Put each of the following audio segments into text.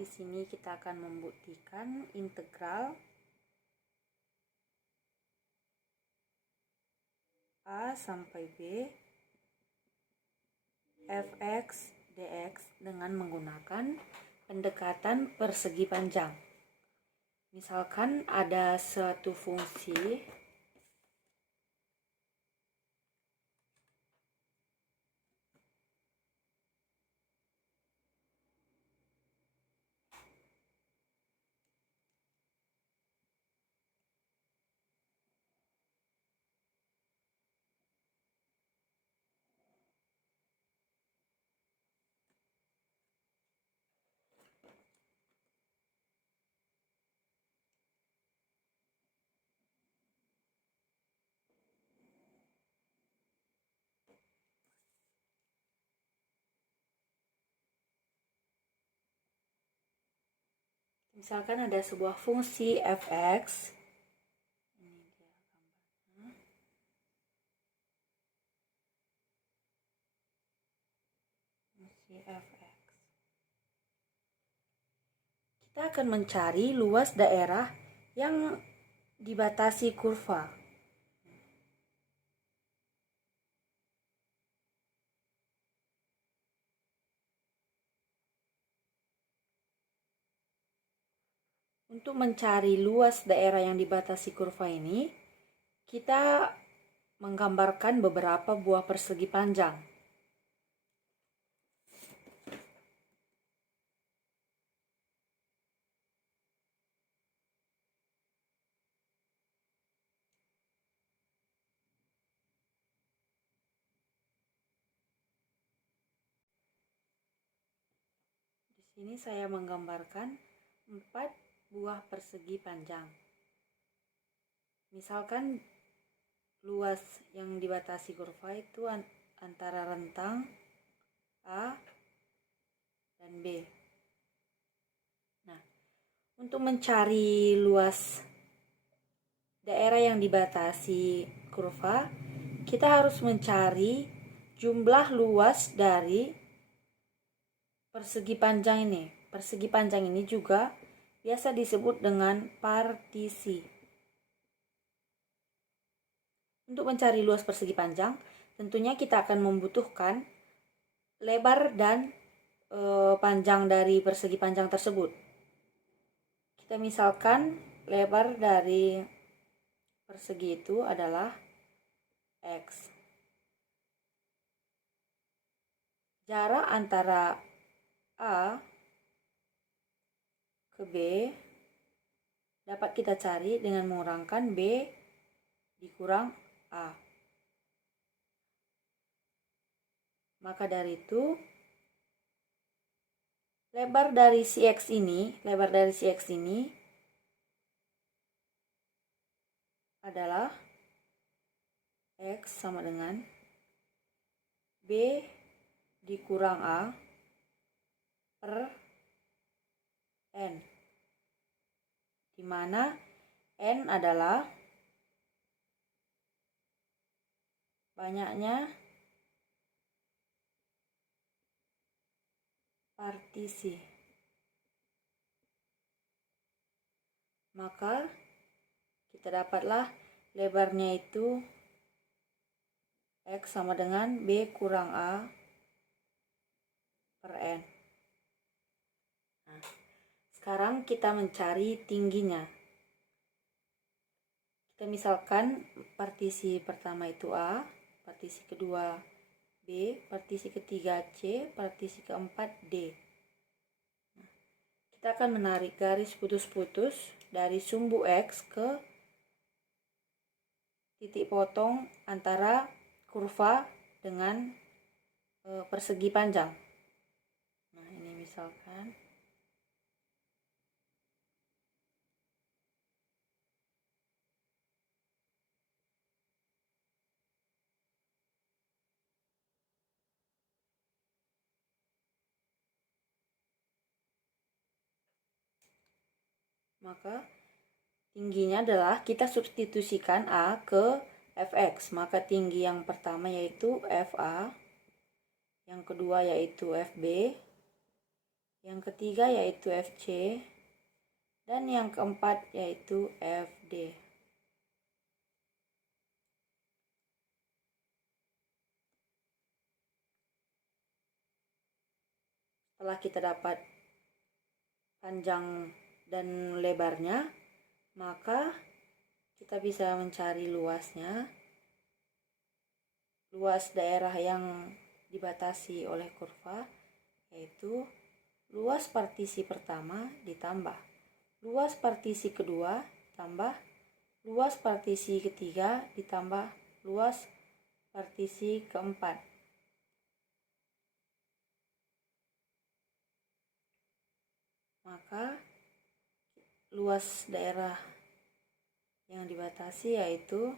Di sini kita akan membuktikan integral A sampai B fx dx dengan menggunakan pendekatan persegi panjang. Misalkan ada suatu fungsi ada sebuah fungsi fx. Ini dia gambarnya. Fungsi fx. Kita akan mencari luas daerah yang dibatasi kurva. Untuk mencari luas daerah yang dibatasi kurva ini, kita menggambarkan beberapa buah persegi panjang. Di sini saya menggambarkan 4 buah persegi panjang. Misalkan luas yang dibatasi kurva itu antara rentang A dan B. Nah, untuk mencari luas daerah yang dibatasi kurva, kita harus mencari jumlah luas dari persegi panjang ini. Persegi panjang ini juga biasa disebut dengan partisi. Untuk mencari luas persegi panjang, tentunya kita akan membutuhkan lebar dan panjang dari persegi panjang tersebut. Kita misalkan lebar dari persegi itu adalah X. Jarak antara A ke B dapat kita cari dengan mengurangkan B dikurang A. Maka dari itu, lebar dari si X ini adalah X sama dengan B dikurang A per N, di mana N adalah banyaknya partisi. Maka kita dapatlah lebarnya itu X sama dengan B kurang A per N. Nah, sekarang kita mencari tingginya. Kita misalkan partisi pertama itu A, partisi kedua B, partisi ketiga C, partisi keempat D. Nah, kita akan menarik garis putus-putus dari sumbu X ke titik potong antara kurva dengan persegi panjang. Nah, ini misalkan maka tingginya adalah kita substitusikan A ke fx. Maka tinggi yang pertama yaitu fa, yang kedua yaitu fb, Yang ketiga yaitu FC, dan yang keempat yaitu FD. Setelah kita dapat panjang dan lebarnya, maka kita bisa mencari luasnya. Luas daerah yang dibatasi oleh kurva yaitu luas partisi pertama ditambah luas partisi kedua tambah luas partisi ketiga ditambah luas partisi keempat. Maka luas daerah yang dibatasi yaitu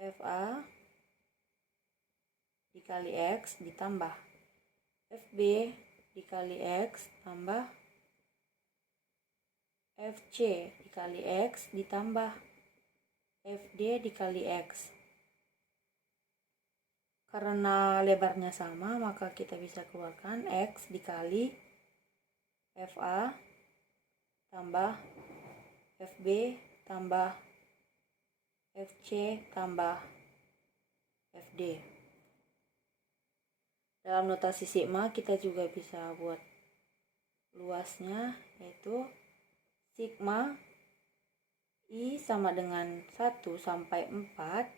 FA dikali X ditambah FB dikali X tambah FC dikali X ditambah FD dikali X. Karena lebarnya sama, maka kita bisa keluarkan X dikali FA tambah FB tambah FC tambah FD. Dalam notasi sigma kita juga bisa buat luasnya, yaitu sigma I sama dengan 1 sampai 4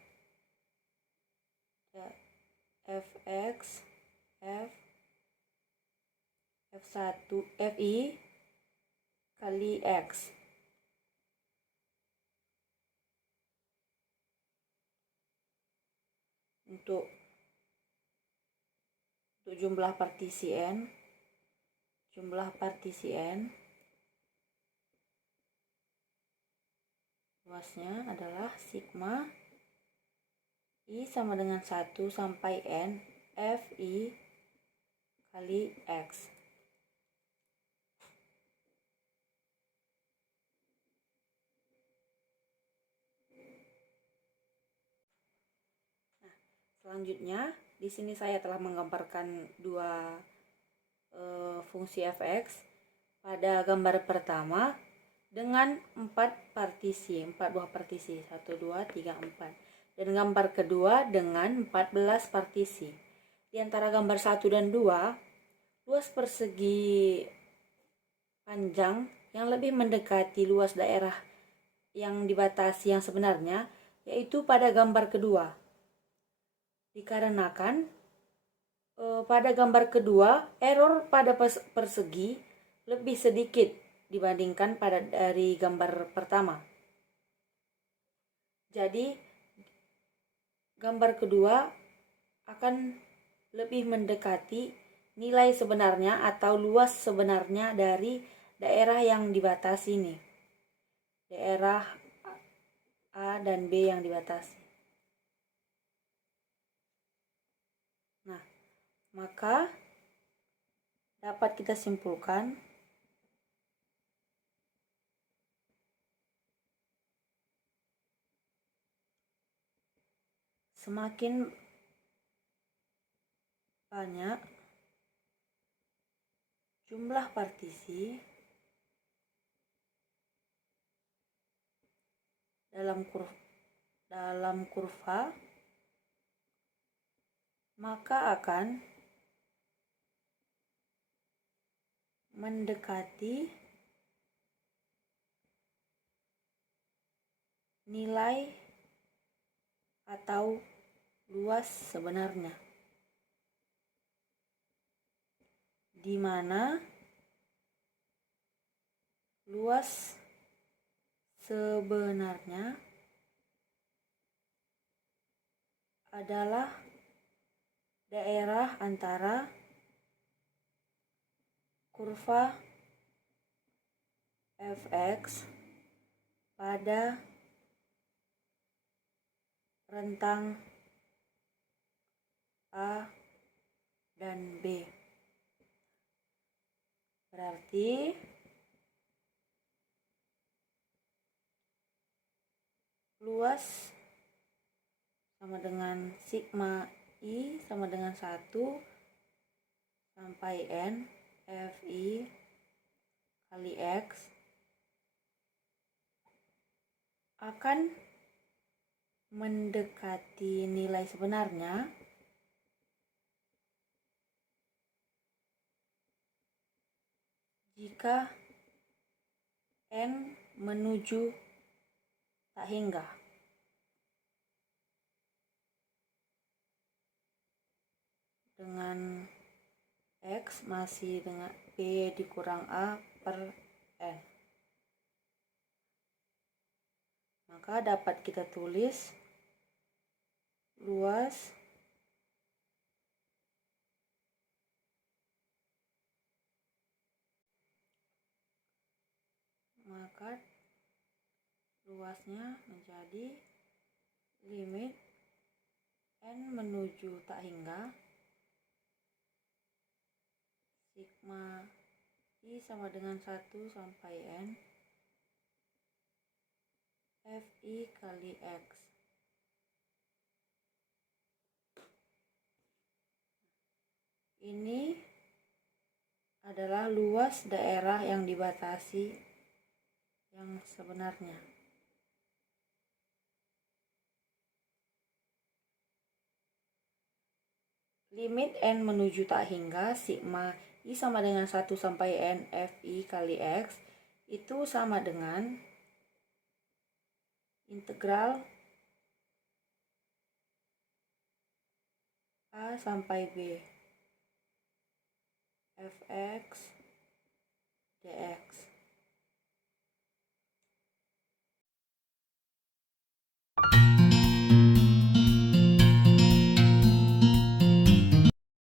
Fx F1 Fi kali X. Untuk jumlah partisi N luasnya adalah sigma I sama dengan 1 sampai N Fi kali X. Nah, selanjutnya di sini saya telah menggambarkan dua fungsi fx pada gambar pertama dengan 4 buah partisi 1, 2, 3, 4, dan gambar kedua dengan 14 partisi. Di antara gambar 1 dan 2, luas persegi panjang yang lebih mendekati luas daerah yang dibatasi yang sebenarnya yaitu pada gambar kedua, dikarenakan pada gambar kedua error pada persegi lebih sedikit dibandingkan dari gambar pertama. Jadi gambar kedua akan lebih mendekati nilai sebenarnya atau luas sebenarnya dari daerah yang dibatasi ini, daerah A dan B yang dibatasi. Nah, maka dapat kita simpulkan semakin banyak jumlah partisi dalam kurva, maka akan mendekati nilai atau luas sebenarnya, di mana luas sebenarnya adalah daerah antara kurva fx pada rentang A dan B. Berarti luas sama dengan sigma I sama dengan 1 sampai N Fi kali X akan mendekati nilai sebenarnya jika N menuju tak hingga. Dengan X masih dengan B dikurang A per N. Maka dapat kita tulis luas luasnya menjadi limit N menuju tak hingga sigma I sama dengan 1 sampai N Fi kali X. Ini adalah luas daerah yang dibatasi yang sebenarnya. Limit N menuju tak hingga sigma I sama dengan 1 sampai N Fi kali X itu sama dengan integral A sampai B Fx dx.